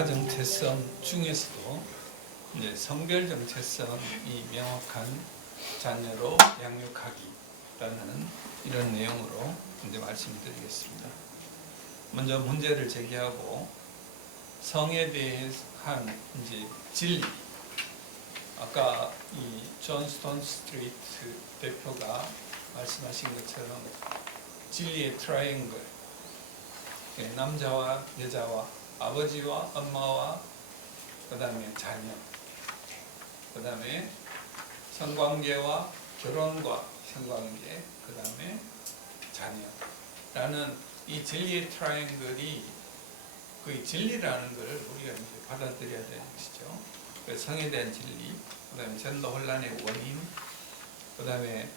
여자 정체성 중에서도 이제 성별 정체성이 명확한 자녀로 양육하기라는 이런 내용으로 이제 말씀드리겠습니다. 먼저 문제를 제기하고 성에 대한 이제 진리. 아까 이 존 스톤 스트리트 대표가 말씀하신 것처럼 진리의 트라이앵글, 남자와 여자와 아버지와 엄마와 그 다음에 자녀, 그 다음에 성관계와 결혼과 성관계, 그 다음에 자녀라는 이 진리의 트라이앵글이 그 진리라는 걸 우리가 이제 받아들여야 되는 것이죠. 그래서 성에 대한 진리, 그 다음에 전도 혼란의 원인, 그 다음에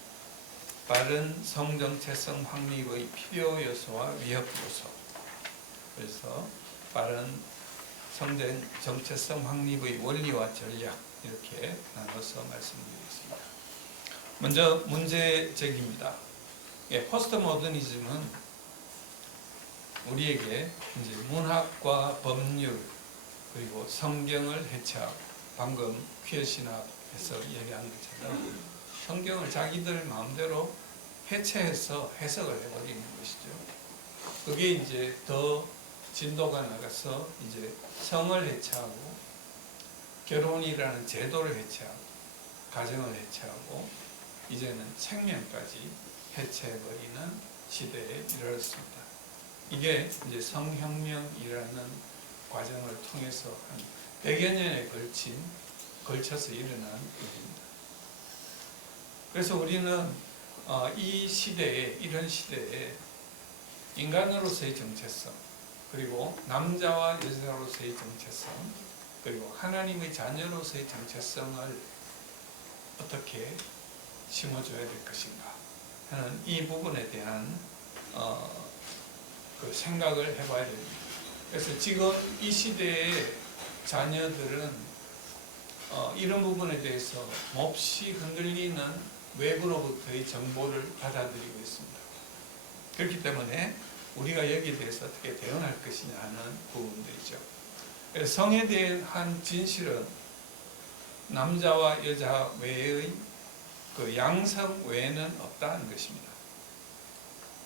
바른 성정체성 확립의 필요 요소와 위협 요소. 그래서 바른 성정체성 확립의 원리와 전략, 이렇게 나눠서 말씀드리겠습니다. 먼저 문제 제기입니다. 포스트 모더니즘은 우리에게 이제 문학과 법률 그리고 성경을 해체하고, 방금 퀴어 신학에서 얘기한 것처럼 성경을 자기들 마음대로 해체해서 해석을 해버리는 것이죠. 그게 이제 더 진도가 나가서 이제 성을 해체하고, 결혼이라는 제도를 해체하고, 가정을 해체하고, 이제는 생명까지 해체해버리는 시대에 이르렀습니다. 이게 이제 성혁명이라는 과정을 통해서 한 100여 년에 걸쳐서 일어난 일입니다. 그래서 우리는 이 시대에, 이런 시대에 인간으로서의 정체성, 그리고 남자와 여자로서의 정체성, 그리고 하나님의 자녀로서의 정체성을 어떻게 심어줘야 될 것인가 하는 이 부분에 대한 그 생각을 해봐야 됩니다. 그래서 지금 이 시대의 자녀들은 이런 부분에 대해서 몹시 흔들리는 외부로부터의 정보를 받아들이고 있습니다. 그렇기 때문에 우리가 여기에 대해서 어떻게 대응할 것이냐 하는 부분들이죠. 그래서 성에 대한 진실은 남자와 여자 외의 그 양성 외에는 없다는 것입니다.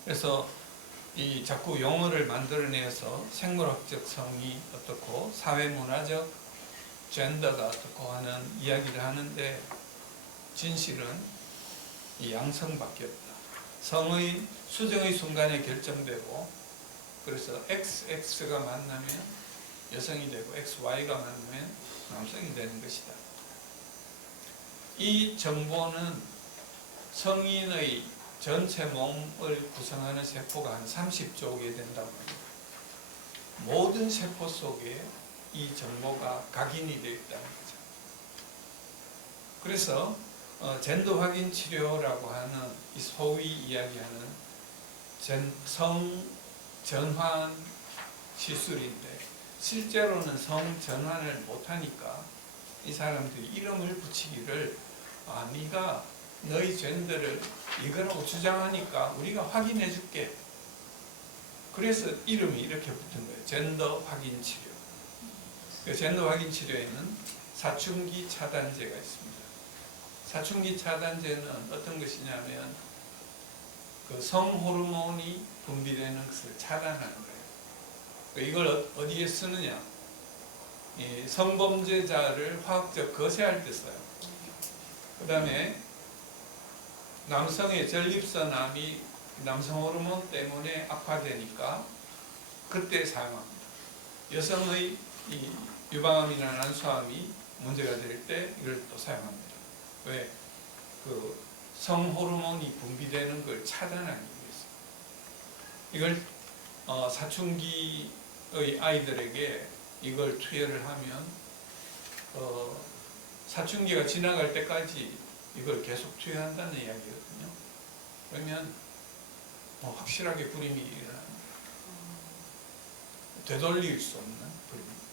그래서 이 자꾸 용어를 만들어내서 생물학적 성이 어떻고 사회문화적 젠더가 어떻고 하는 이야기를 하는데, 진실은 이 양성밖에 없다. 성의 수정의 순간에 결정되고, 그래서 XX가 만나면 여성이 되고 XY가 만나면 남성이 되는 것이다. 이 정보는 성인의 전체 몸을 구성하는 세포가 한 30조 개 된다고 합니다. 모든 세포 속에 이 정보가 각인이 되어 있다는 거죠. 그래서 젠더 확인 치료라고 하는 이 소위 이야기하는 성 전환 시술인데, 실제로는 성 전환을 못하니까 이 사람들이 이름을 붙이기를, 네가 너희 젠더를 이거라고 주장하니까 우리가 확인해 줄게. 그래서 이름이 이렇게 붙은 거예요. 젠더 확인 치료. 그 젠더 확인 치료에는 사춘기 차단제가 있습니다. 사춘기 차단제는 어떤 것이냐면 그 성호르몬이 분비되는 것을 차단하는 거예요. 이걸 어디에 쓰느냐? 성범죄자를 화학적 거세할 때 써요. 그 다음에 남성의 전립선암이 남성 호르몬 때문에 악화되니까 그때 사용합니다. 여성의 이 유방암이나 난소암이 문제가 될 때 이걸 또 사용합니다. 왜? 그 성호르몬이 분비되는 걸 차단하기 위해서. 이걸 사춘기의 아이들에게 이걸 투여를 하면 사춘기가 지나갈 때까지 이걸 계속 투여한다는 이야기거든요. 그러면 확실하게 불임이 일어납니다. 되돌릴 수 없는 불임입니다.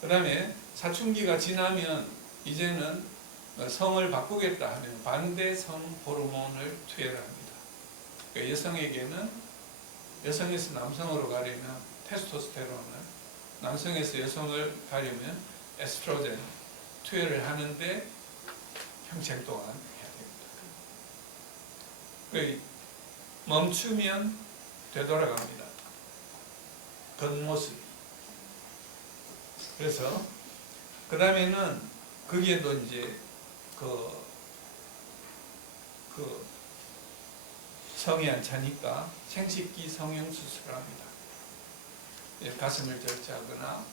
그 다음에 사춘기가 지나면 이제는 성을 바꾸겠다 하면 반대 성 호르몬을 투여를 합니다. 그러니까 여성에게는, 여성에서 남성으로 가려면 테스토스테론을, 남성에서 여성을 가려면 에스트로겐 투여를 하는데 평생 동안 해야 됩니다. 멈추면 되돌아갑니다. 겉모습이. 그래서 그 다음에는 거기에도 이제 그 성이 안 차니까 생식기 성형수술을 합니다. 가슴을 절제하거나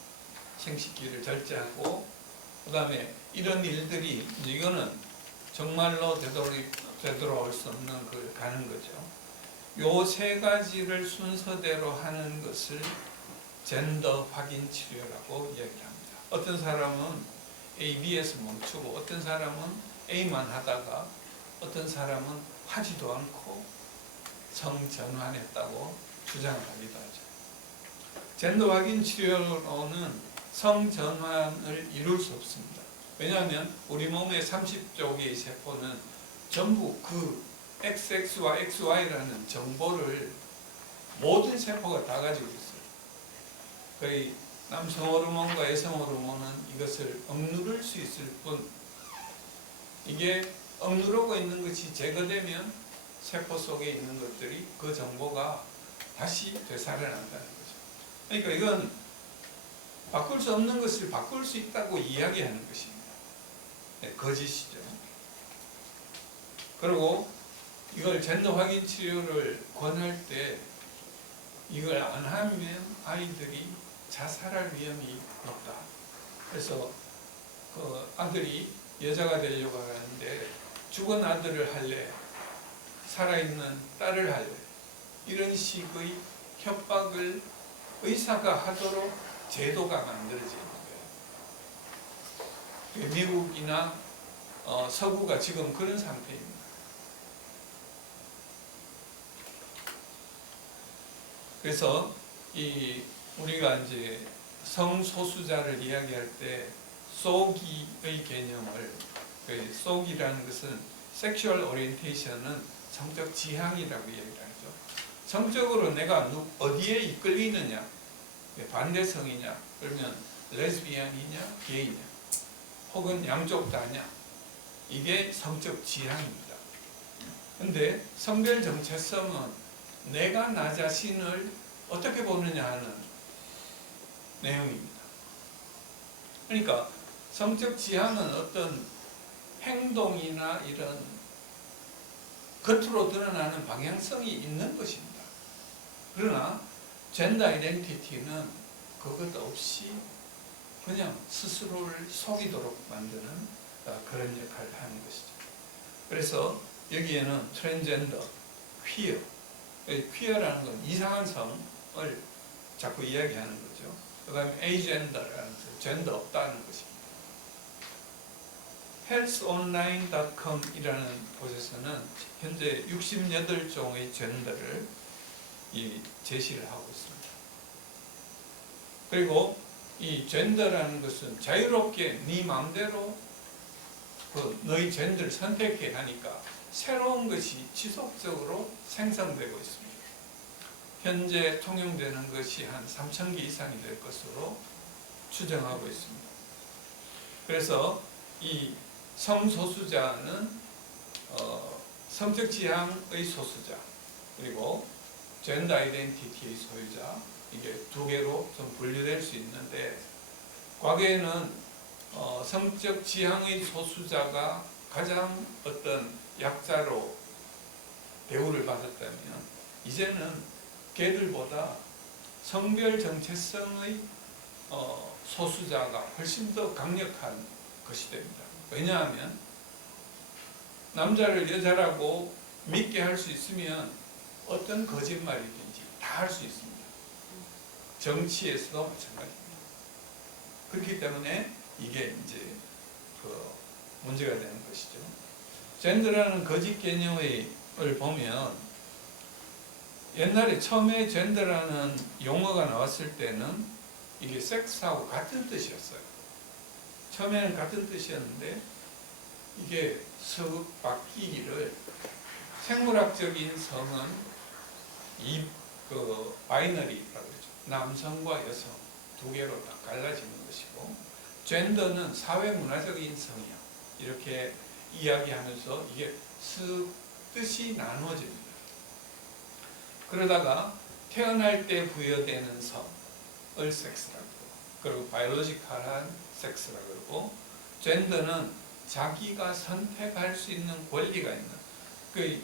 생식기를 절제하고, 그 다음에 이런 일들이 이거는 정말로 되돌아올 수 없는 걸 가는 거죠. 요 세 가지를 순서대로 하는 것을 젠더 확인 치료라고 이야기합니다. 어떤 사람은 A, B에서 멈추고, 어떤 사람은 A만 하다가, 어떤 사람은 하지도 않고 성전환했다고 주장하기도 하죠. 젠더 확인 치료로는 성전환을 이룰 수 없습니다. 왜냐하면 우리 몸의 30조 개의 세포는 전부 그 XX와 XY라는 정보를 모든 세포가 다 가지고 있어요. 거의 남성 호르몬과 여성 호르몬은 이것을 억누를 수 있을 뿐, 이게 억누르고 있는 것이 제거되면 세포 속에 있는 것들이 그 정보가 다시 되살아난다는 거죠. 그러니까 이건 바꿀 수 없는 것을 바꿀 수 있다고 이야기하는 것입니다. 네, 거짓이죠. 그리고 이걸 젠더 확인 치료를 권할 때 이걸 안 하면 아이들이 자살할 위험이 높다. 그래서 그 아들이 여자가 되려고 하는데 죽은 아들을 할래, 살아있는 딸을 할래, 이런 식의 협박을 의사가 하도록 제도가 만들어지는 거예요. 미국이나 서구가 지금 그런 상태입니다. 그래서 우리가 이제 성소수자를 이야기할 때 소기의 개념을, 소기라는 것은 섹슈얼 오리엔테이션은 성적 지향이라고 얘기를 하죠. 성적으로 내가 어디에 이끌리느냐, 반대성이냐, 그러면 레즈비언이냐, 게이냐, 혹은 양쪽 다냐, 이게 성적 지향입니다. 근데 성별 정체성은 내가 나 자신을 어떻게 보느냐 하는 내용입니다. 그러니까 성적 지향은 어떤 행동이나 이런 겉으로 드러나는 방향성이 있는 것입니다. 그러나 젠더 아이덴티티는 그것 없이 그냥 스스로를 속이도록 만드는 그런 역할을 하는 것이죠. 그래서 여기에는 트랜스젠더, 퀴어, 퀴어라는 건 이상한 성을 자꾸 이야기하는 거죠. 그 다음에 에이젠더라는 젠더 없다는 것입니다. healthonline.com 이라는 곳에서는 현재 68종의 젠더를 제시를 하고 있습니다. 그리고 이 젠더라는 것은 자유롭게 네 마음대로 너희 젠더를 선택해 하니까 새로운 것이 지속적으로 생성되고 있습니다. 현재 통용되는 것이 한 3,000개 이상이 될 것으로 추정하고 있습니다. 그래서 이 성소수자는 성적 지향의 소수자, 그리고 젠더 아이덴티티의 소유자, 이게 두 개로 좀 분류될 수 있는데, 과거에는 성적 지향의 소수자가 가장 어떤 약자로 대우를 받았다면, 이제는 걔들보다 성별 정체성의 소수자가 훨씬 더 강력한 것이 됩니다. 왜냐하면 남자를 여자라고 믿게 할 수 있으면 어떤 거짓말이든지 다 할 수 있습니다. 정치에서도 마찬가지입니다. 그렇기 때문에 이게 이제 문제가 되는 것이죠. 젠더라는 거짓 개념을 보면, 옛날에 처음에 젠더라는 용어가 나왔을 때는 이게 섹스하고 같은 뜻이었어요. 처음에는 같은 뜻이었는데 이게 슥 바뀌기를, 생물학적인 성은 바이너리라고 그러죠. 남성과 여성, 두 개로 딱 갈라지는 것이고, 젠더는 사회문화적인 성이야. 이렇게 이야기하면서 이게 뜻이 나누어집니다. 그러다가 태어날 때 부여되는 성을 섹스라고, 그리고 바이올로지컬한 섹스라고 그러고, 젠더는 자기가 선택할 수 있는 권리가 있는, 그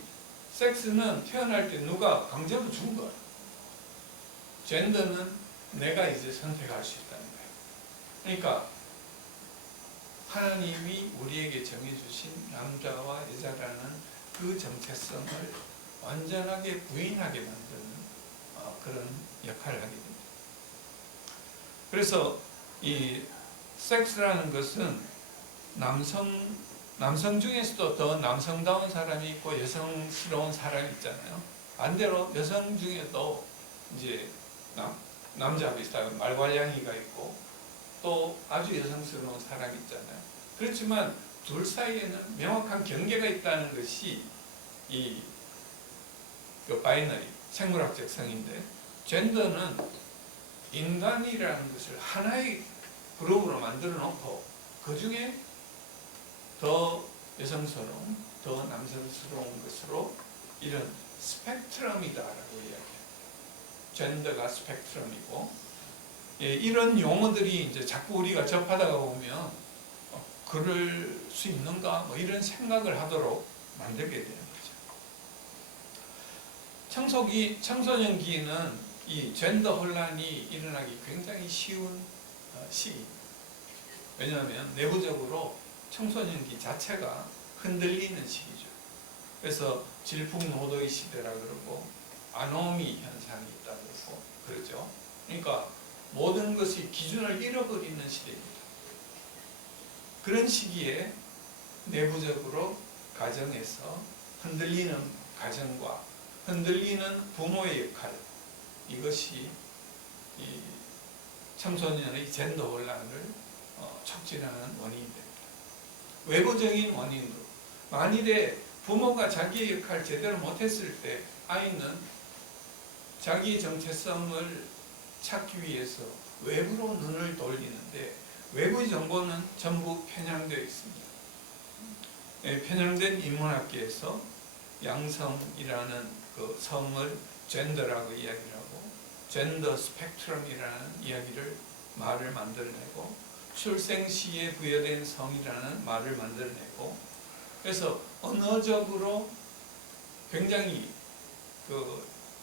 섹스는 태어날 때 누가 강제로 준 거야. 젠더는 내가 이제 선택할 수 있다는 거예요. 그러니까 하나님이 우리에게 정해주신 남자와 여자라는 그 정체성을 완전하게 부인하게 만드는 그런 역할을 하게 됩니다. 그래서 이 섹스라는 것은 남성 중에서도 더 남성다운 사람이 있고 여성스러운 사람이 있잖아요. 반대로 여성 중에도 이제 남자 비슷한 말괄량이가 있고 또 아주 여성스러운 사람이 있잖아요. 그렇지만 둘 사이에는 명확한 경계가 있다는 것이 그 바이너리, 생물학적 성인데, 젠더는 인간이라는 것을 하나의 그룹으로 만들어 놓고 그 중에 더 여성스러운, 더 남성스러운 것으로 이런 스펙트럼이다라고 이야기해요. 젠더가 스펙트럼이고, 이런 용어들이 이제 자꾸 우리가 접하다가 보면 그럴 수 있는가 뭐 이런 생각을 하도록 만들게 되는 거죠. 청소년기는 이 젠더 혼란이 일어나기 굉장히 쉬운 시기. 왜냐하면 내부적으로 청소년기 자체가 흔들리는 시기죠. 그래서 질풍노도의 시대라 그러고 아노미 현상이 있다고 그러고 그러죠. 그러니까 모든 것이 기준을 잃어버리는 시대입니다. 그런 시기에 내부적으로 가정에서 흔들리는 가정과 흔들리는 부모의 역할, 이것이 이 청소년의 젠더 혼란을 촉진하는 원인이 됩니다. 외부적인 원인으로, 만일에 부모가 자기의 역할을 제대로 못했을 때 아이는 자기의 정체성을 찾기 위해서 외부로 눈을 돌리는데, 외부의 정보는 전부 편향되어 있습니다. 편향된 인문학계에서 양성이라는 그 성을 젠더라고 이야기를 하고, 젠더 스펙트럼이라는 말을 만들어내고, 출생 시에 부여된 성이라는 말을 만들어내고, 그래서 언어적으로 굉장히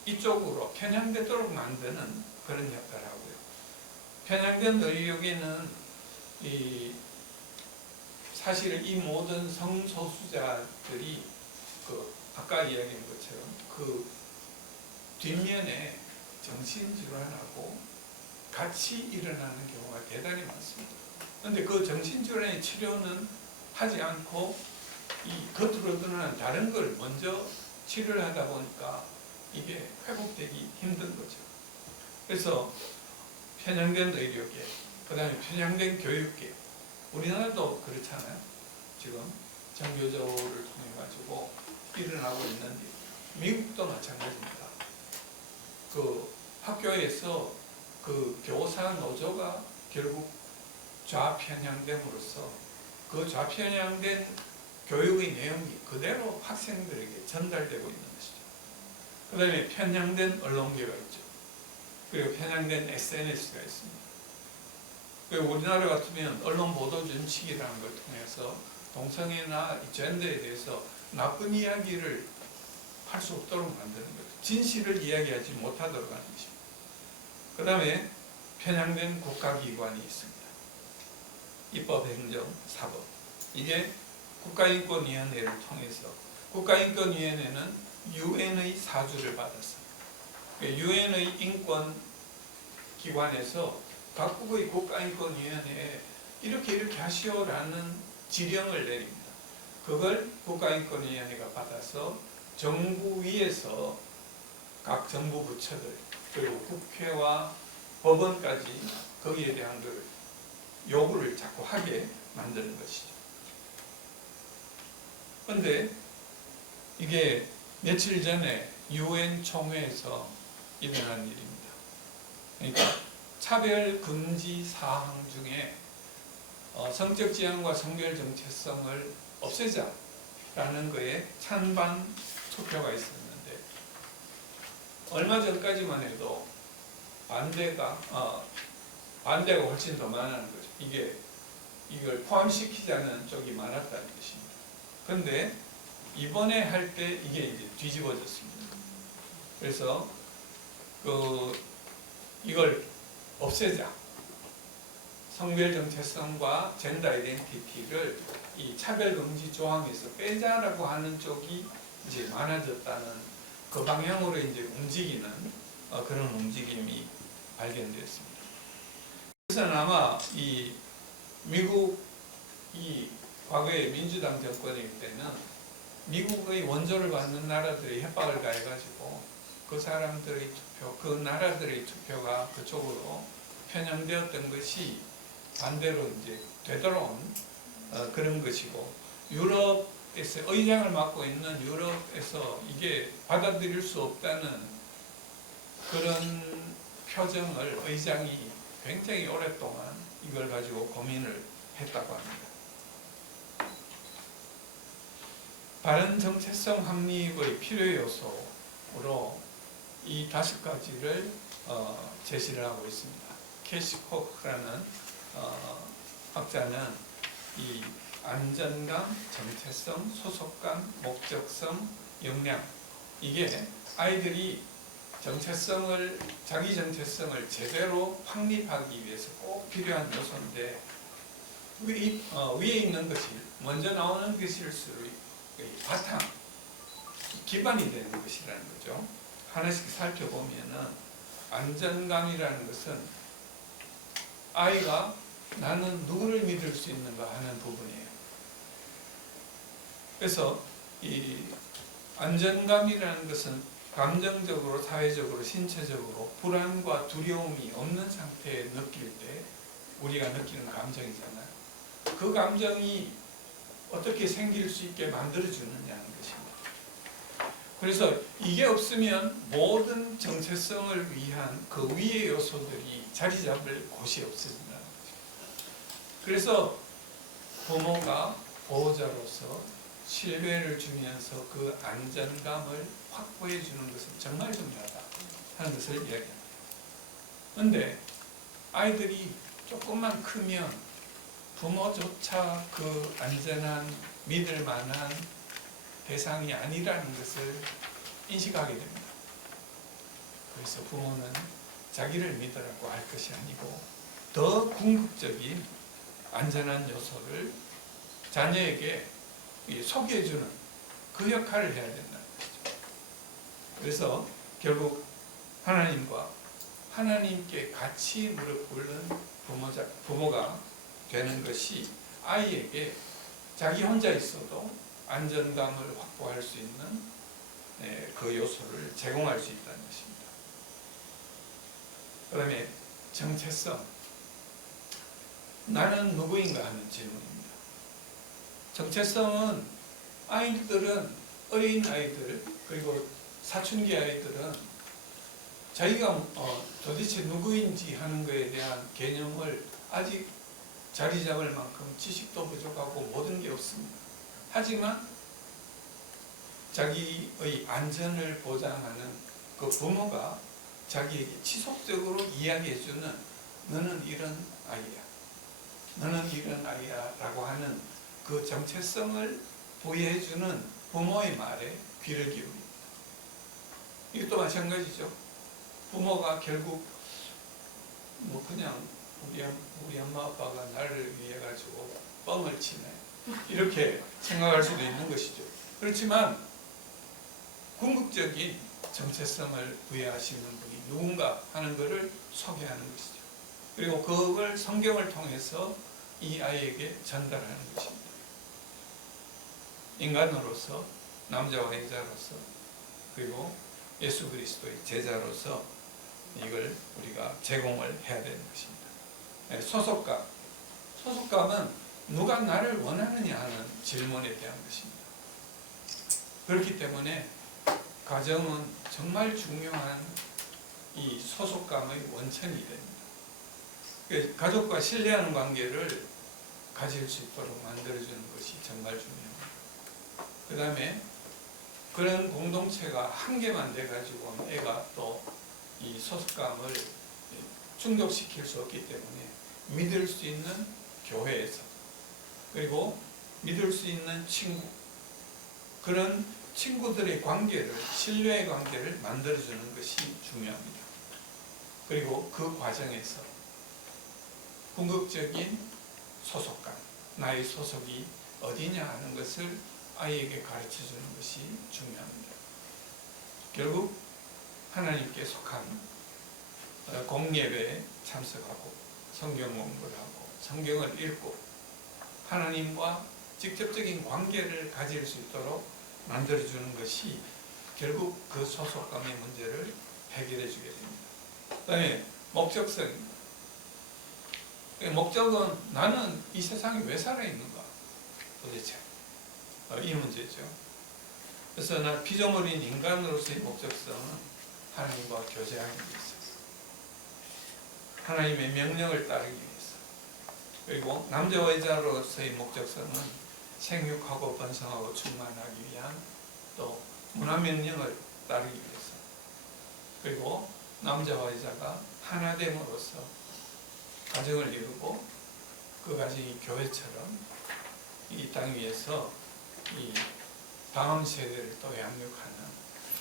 이쪽으로 편향되도록 만드는 그런 역할을 하고요. 편향된 의료계는 사실 이 모든 성소수자들이 아까 이야기한 것처럼 그 뒷면에 정신질환하고 같이 일어나는 경우가 대단히 많습니다. 그런데 그 정신질환의 치료는 하지 않고 이 겉으로 드러나는 다른 걸 먼저 치료를 하다 보니까 이게 회복되기 힘든 거죠. 그래서 편향된 의료계, 그 다음에 편향된 교육계, 우리나라도 그렇잖아요. 지금 정교조를 통해 가지고 일어나고 있는데, 미국도 마찬가지입니다. 그 학교에서 그 교사 노조가 결국 좌편향됨으로써 그 좌편향된 교육의 내용이 그대로 학생들에게 전달되고 있는 것이죠. 그 다음에 편향된 언론계가 있죠. 그리고 편향된 SNS가 있습니다. 그리고 우리나라 같으면 언론 보도 준칙이라는 걸 통해서 동성애나 젠더에 대해서 나쁜 이야기를 할 수 없도록 만드는 거죠. 진실을 이야기하지 못하도록 하는 것입니다. 그 다음에 편향된 국가기관이 있습니다. 입법, 행정, 사법. 이게 국가인권위원회를 통해서, 국가인권위원회는 유엔의 사주를 받았습니다. 유엔의 인권기관에서 각국의 국가인권위원회에 이렇게 하시오라는 지령을 내립니다. 그걸 국가인권위원회가 받아서 정부 위에서 각 정부 부처들, 그리고 국회와 법원까지 거기에 대한 걸 요구를 자꾸 하게 만드는 것이죠. 그런데 이게 며칠 전에 유엔 총회에서 일어난 일입니다. 그러니까 차별 금지 사항 중에 성적 지향과 성별 정체성을 없애자라는 거에 찬반 투표가 있었는데, 얼마 전까지만 해도 반대가 훨씬 더 많은 거죠. 이걸 포함시키자는 쪽이 많았다는 것입니다. 그런데 이번에 할 때 이게 이제 뒤집어졌습니다. 그래서 이걸 없애자. 성별 정체성과 젠더 아이덴티티를 이 차별금지 조항에서 빼자라고 하는 쪽이 이제 많아졌다는 그 방향으로 이제 움직이는 그런 움직임이 발견되었습니다. 그래서 아마 이 미국이 과거에 민주당 정권일 때는 미국의 원조를 받는 나라들이 협박을 가해가지고 그 사람들의 투표, 그 나라들의 투표가 그쪽으로 편향되었던 것이 반대로 이제 되돌아온 그런 것이고, 유럽에서 의장을 맡고 있는 유럽에서 이게 받아들일 수 없다는 그런 표정을 의장이 굉장히 오랫동안 이걸 가지고 고민을 했다고 합니다. 바른 정체성 확립의 필요 요소로 이 5가지를 제시를 하고 있습니다. 캐시 코크라는 학자는 이 안전감, 정체성, 소속감, 목적성, 역량, 이게 아이들이 자기 정체성을 제대로 확립하기 위해서 꼭 필요한 요소인데, 위에 있는 것이 먼저 나오는 것일수록 바탕, 기반이 되는 것이라는 거죠. 하나씩 살펴보면은 안전감이라는 것은 아이가 나는 누구를 믿을 수 있는가 하는 부분이에요. 그래서 이 안전감이라는 것은 감정적으로, 사회적으로, 신체적으로 불안과 두려움이 없는 상태에 느낄 때 우리가 느끼는 감정이잖아요. 그 감정이 어떻게 생길 수 있게 만들어주느냐는 것입니다. 그래서 이게 없으면 모든 정체성을 위한 그 위의 요소들이 자리 잡을 곳이 없어진다는 거죠. 그래서 부모가 보호자로서 신뢰를 주면서 그 안전감을 확보해 주는 것은 정말 중요하다 하는 것을 이야기합니다. 그런데 아이들이 조금만 크면 부모조차 그 안전한, 믿을 만한 대상이 아니라는 것을 인식하게 됩니다. 그래서 부모는 자기를 믿으라고 할 것이 아니고 더 궁극적인 안전한 요소를 자녀에게 소개해주는 그 역할을 해야 된다는 거죠. 그래서 결국 하나님께 같이 무릎 꿇는 부모가 되는 것이 아이에게 자기 혼자 있어도 안전감을 확보할 수 있는 그 요소를 제공할 수 있다는 것입니다. 그 다음에 정체성, 나는 누구인가 하는 질문입니다. 정체성은 어린 아이들, 그리고 사춘기 아이들은 자기가 도대체 누구인지 하는 것에 대한 개념을 아직 자리 잡을 만큼 지식도 부족하고 모든 게 없습니다. 하지만 자기의 안전을 보장하는 그 부모가 자기에게 지속적으로 이야기해주는 너는 이런 아이야, 너는 이런 아이야 라고 하는 그 정체성을 부여해주는 부모의 말에 귀를 기울입니다. 이것도 마찬가지죠. 부모가 결국 그냥 우리 엄마 아빠가 나를 위해 가지고 뻥을 치네, 이렇게 생각할 수도 있는 것이죠. 그렇지만 궁극적인 정체성을 부여하시는 분이 누군가 하는 것을 소개하는 것이죠. 그리고 그걸 성경을 통해서 이 아이에게 전달하는 것입니다. 인간으로서, 남자와 여자로서, 그리고 예수 그리스도의 제자로서 이걸 우리가 제공을 해야 되는 것입니다. 소속감은 누가 나를 원하느냐 하는 질문에 대한 것입니다. 그렇기 때문에 가정은 정말 중요한 이 소속감의 원천이 됩니다. 가족과 신뢰하는 관계를 가질 수 있도록 만들어주는 것이 정말 중요합니다. 그 다음에 그런 공동체가 한 개만 돼가지고 애가 또 이 소속감을 충족시킬 수 없기 때문에 믿을 수 있는 교회에서, 그리고 믿을 수 있는 친구, 그런 친구들의 관계를, 신뢰의 관계를 만들어주는 것이 중요합니다. 그리고 그 과정에서 궁극적인 소속감, 나의 소속이 어디냐 하는 것을 아이에게 가르쳐주는 것이 중요합니다. 결국 하나님께 속한 공예배에 참석하고 성경 공부를 하고 성경을 읽고 하나님과 직접적인 관계를 가질 수 있도록 만들어주는 것이 결국 그 소속감의 문제를 해결해 주게 됩니다. 그 다음에 목적성입니다. 목적은 나는 이 세상에 왜 살아있는가 도대체 이 문제죠. 그래서 나 피조물인 인간으로서의 목적성은 하나님과 교제하기 위해서, 하나님의 명령을 따르기 위해서, 그리고 남자와 여자로서의 목적성은 생육하고 번성하고 충만하기 위한 또 문화명령을 따르기 위해서, 그리고 남자와 여자가 하나됨으로써 가정을 이루고 그 가정이 교회처럼 이 땅 위에서 이 다음 세대를 또 양육하는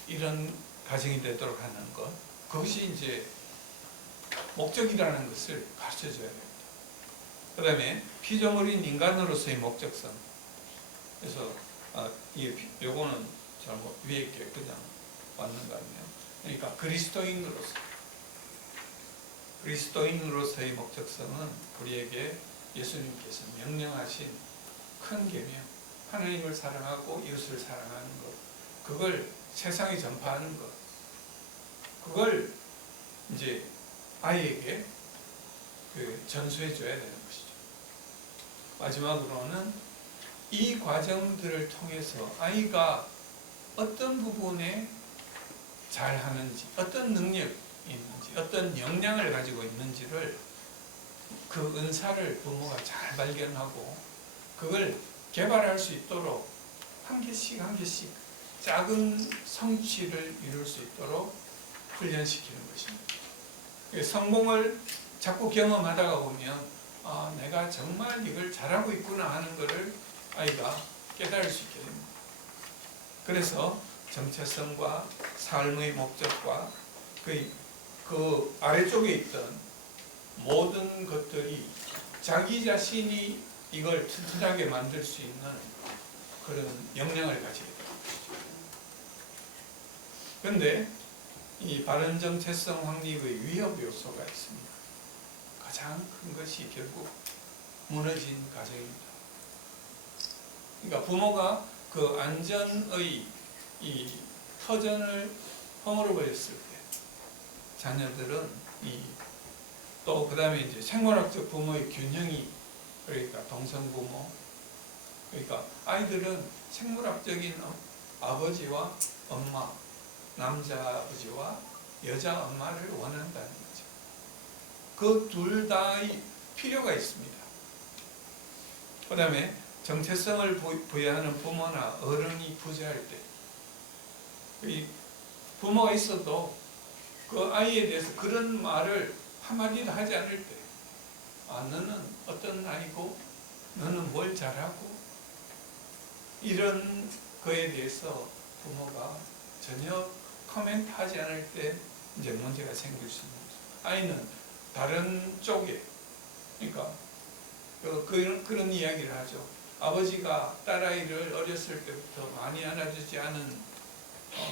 이런 가정이 되도록 하는 것, 그것이 이제 목적이라는 것을 가르쳐 줘야 됩니다. 그 다음에 피조물인 인간으로서의 목적성. 그래서 요거는 잘못 위에 있게 그냥 왔는 거 같네요. 그러니까 그리스도인으로서의 목적성은 우리에게 예수님께서 명령하신 큰 계명, 하나님을 사랑하고 이웃을 사랑하는 것, 그걸 세상에 전파하는 것, 그걸 이제 아이에게 전수해 줘야 되는 것이죠. 마지막으로는 이 과정들을 통해서 아이가 어떤 부분에 잘하는지, 어떤 능력이 있는지, 어떤 역량을 가지고 있는지를, 그 은사를 부모가 잘 발견하고 그걸 개발할 수 있도록 한 개씩 한 개씩 작은 성취를 이룰 수 있도록 훈련시키는 것입니다. 성공을 자꾸 경험하다가 보면 내가 정말 이걸 잘하고 있구나 하는 것을 아이가 깨달을 수 있게 됩니다. 그래서 정체성과 삶의 목적과 그 아래쪽에 있던 모든 것들이 자기 자신이 이걸 튼튼하게 만들 수 있는 그런 역량을 가지게 됩니다. 그런데 이 바른 정체성 확립의 위협 요소가 있습니다. 가장 큰 것이 결국 무너진 가정입니다. 그러니까 부모가 그 안전의 이 터전을 허물어버렸을 때 자녀들은 또 그 다음에 이제 생물학적 부모의 균형이, 그러니까 동성부모, 그러니까 아이들은 생물학적인 아버지와 엄마, 남자 아버지와 여자 엄마를 원한다는 거죠. 그 둘 다의 필요가 있습니다. 그 다음에 정체성을 부여하는 부모나 어른이 부재할 때, 이 부모가 있어도 그 아이에 대해서 그런 말을 한마디도 하지 않을 때, 너는 어떤 아이고, 너는 뭘 잘하고, 이런 거에 대해서 부모가 전혀 코멘트 하지 않을 때 이제 문제가 생길 수 있는 거죠. 아이는 다른 쪽에, 그러니까 그런 이야기를 하죠. 아버지가 딸아이를 어렸을 때부터 많이 안아주지 않은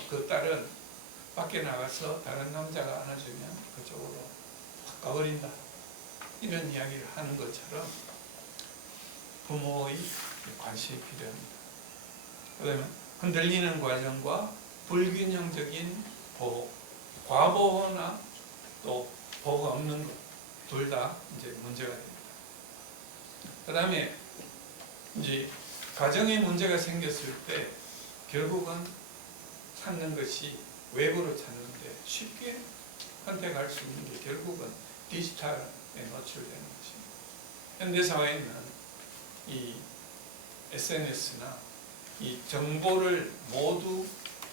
그 딸은 밖에 나가서 다른 남자가 안아주면 그쪽으로 확 가버린다. 이런 이야기를 하는 것처럼 부모의 관심이 필요합니다. 그 다음에 흔들리는 과정과 불균형적인 보호, 과보호나 또 보호가 없는 것, 둘 다 이제 문제가 됩니다. 그 다음에 이제 가정에 문제가 생겼을 때 결국은 찾는 것이 외부로 찾는데 쉽게 선택할 수 있는 게 결국은 디지털 노출되는 것입니다. 현대 사회에는 이 SNS나 이 정보를 모두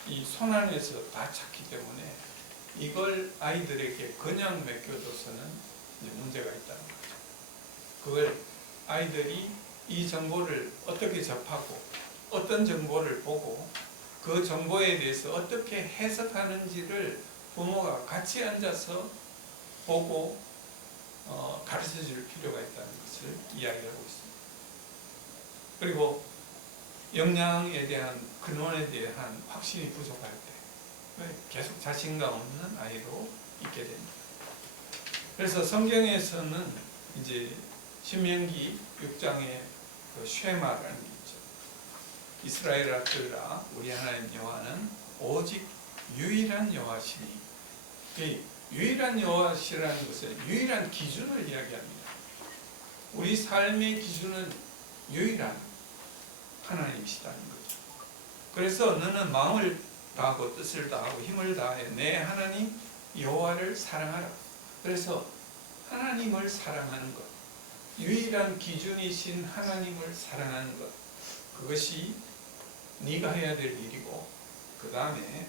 이 손안에서 다 찾기 때문에 이걸 아이들에게 그냥 맡겨둬서는 이제 문제가 있다는 거죠. 그걸 아이들이 이 정보를 어떻게 접하고 어떤 정보를 보고 그 정보에 대해서 어떻게 해석하는지를 부모가 같이 앉아서 보고 가르쳐 줄 필요가 있다는 것을 이야기하고 있습니다. 그리고 역량에 대한 근원에 대한 확신이 부족할 때 계속 자신감 없는 아이로 있게 됩니다. 그래서 성경에서는 이제 신명기 6장에 그 쉐마라는 게 있죠. 이스라엘 아들아 우리 하나님 여호와는 오직 유일한 여호와시니, 유일한 여호와시라는 것은 유일한 기준을 이야기합니다. 우리 삶의 기준은 유일한 하나님이시다는 거죠. 그래서 너는 마음을 다하고 뜻을 다하고 힘을 다해 내 하나님 여호와를 사랑하라. 그래서 하나님을 사랑하는 것, 유일한 기준이신 하나님을 사랑하는 것, 그것이 네가 해야 될 일이고, 그 다음에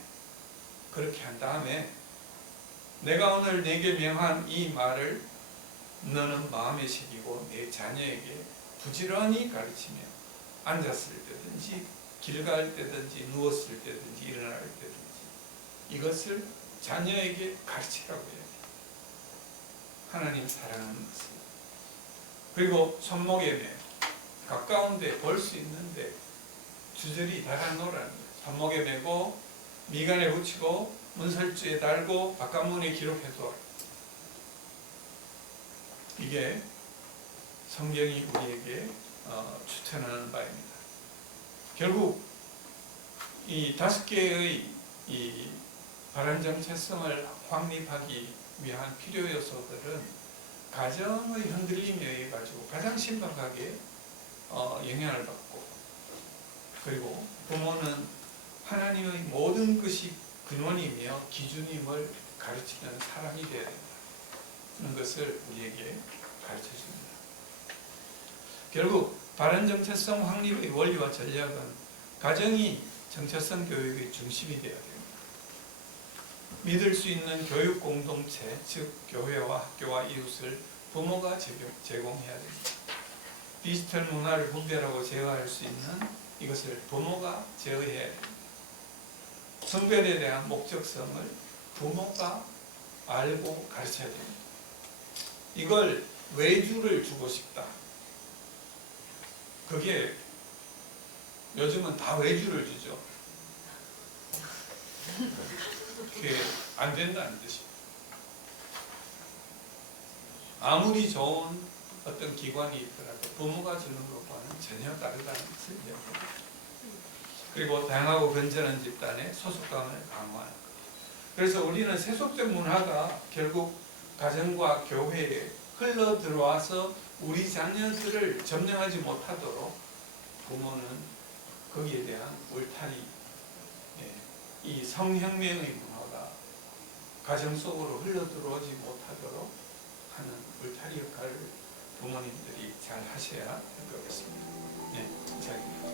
그렇게 한 다음에 내가 오늘 내게 명한 이 말을 너는 마음에 새기고 내 자녀에게 부지런히 가르치며 앉았을 때든지 길 갈 때든지 누웠을 때든지 일어날 때든지 이것을 자녀에게 가르치라고 해요. 하나님 사랑하는 것을. 그리고 손목에 매 가까운데 볼 수 있는데 주저리 달아놓으라는 거예요. 손목에 매고 미간에 붙이고 문설주에 달고 바깥문에 기록해둬. 이게 성경이 우리에게 추천하는 바입니다. 결국 이 5개의 이 바른 정체성을 확립하기 위한 필요 요소들은 가정의 흔들림에 의해 가지고 가장 심각하게 영향을 받고, 그리고 부모는 하나님의 모든 것이 근원이며 기준임을 가르치는 사람이 되어야 된다. 그런 것을 우리에게 가르쳐 줍니다. 결국 바른 정체성 확립의 원리와 전략은 가정이 정체성 교육의 중심이 되어야 됩니다. 믿을 수 있는 교육 공동체, 즉 교회와 학교와 이웃을 부모가 제공해야 됩니다. 디지털 문화를 분별하고 제어할 수 있는 이것을 부모가 제어해야 됩니다. 성별에 대한 목적성을 부모가 알고 가르쳐야 됩니다. 이걸 외주를 주고 싶다. 그게 요즘은 다 외주를 주죠. 그게 안 된다는 뜻입니다. 아무리 좋은 어떤 기관이 있더라도 부모가 주는 것과는 전혀 다르다는 것을 이야기합니다. 그리고 다양하고 건전한 집단의 소속감을 강화하는 것. 그래서 우리는 세속적 문화가 결국 가정과 교회에 흘러 들어와서 우리 자녀들을 점령하지 못하도록 부모는 거기에 대한 울타리, 이 성혁명의 문화가 가정 속으로 흘러 들어오지 못하도록 하는 울타리 역할을 부모님들이 잘 하셔야 할 것 같습니다. 네, 감사합니다.